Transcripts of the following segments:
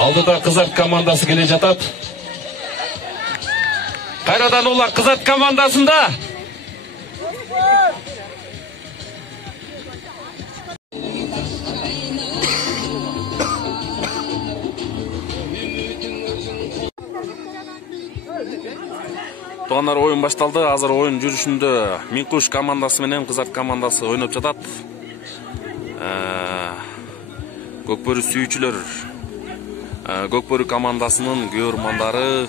Алдыда Кызат командасы келе жатат. Кайрадан улар Кызат командасында. Тугандар, oyun башталды. Азыр oyun жүрүшүндө Минкуш командасы менен Кызат командасы ойноп жатат. Көкбөрү сүйүүчүлөр, Көкбөрү командасынын көрөрмандары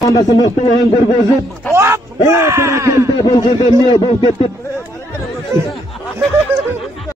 Komandası muhtemelen görgözüp, parakende bol жерде эмне болуп кетип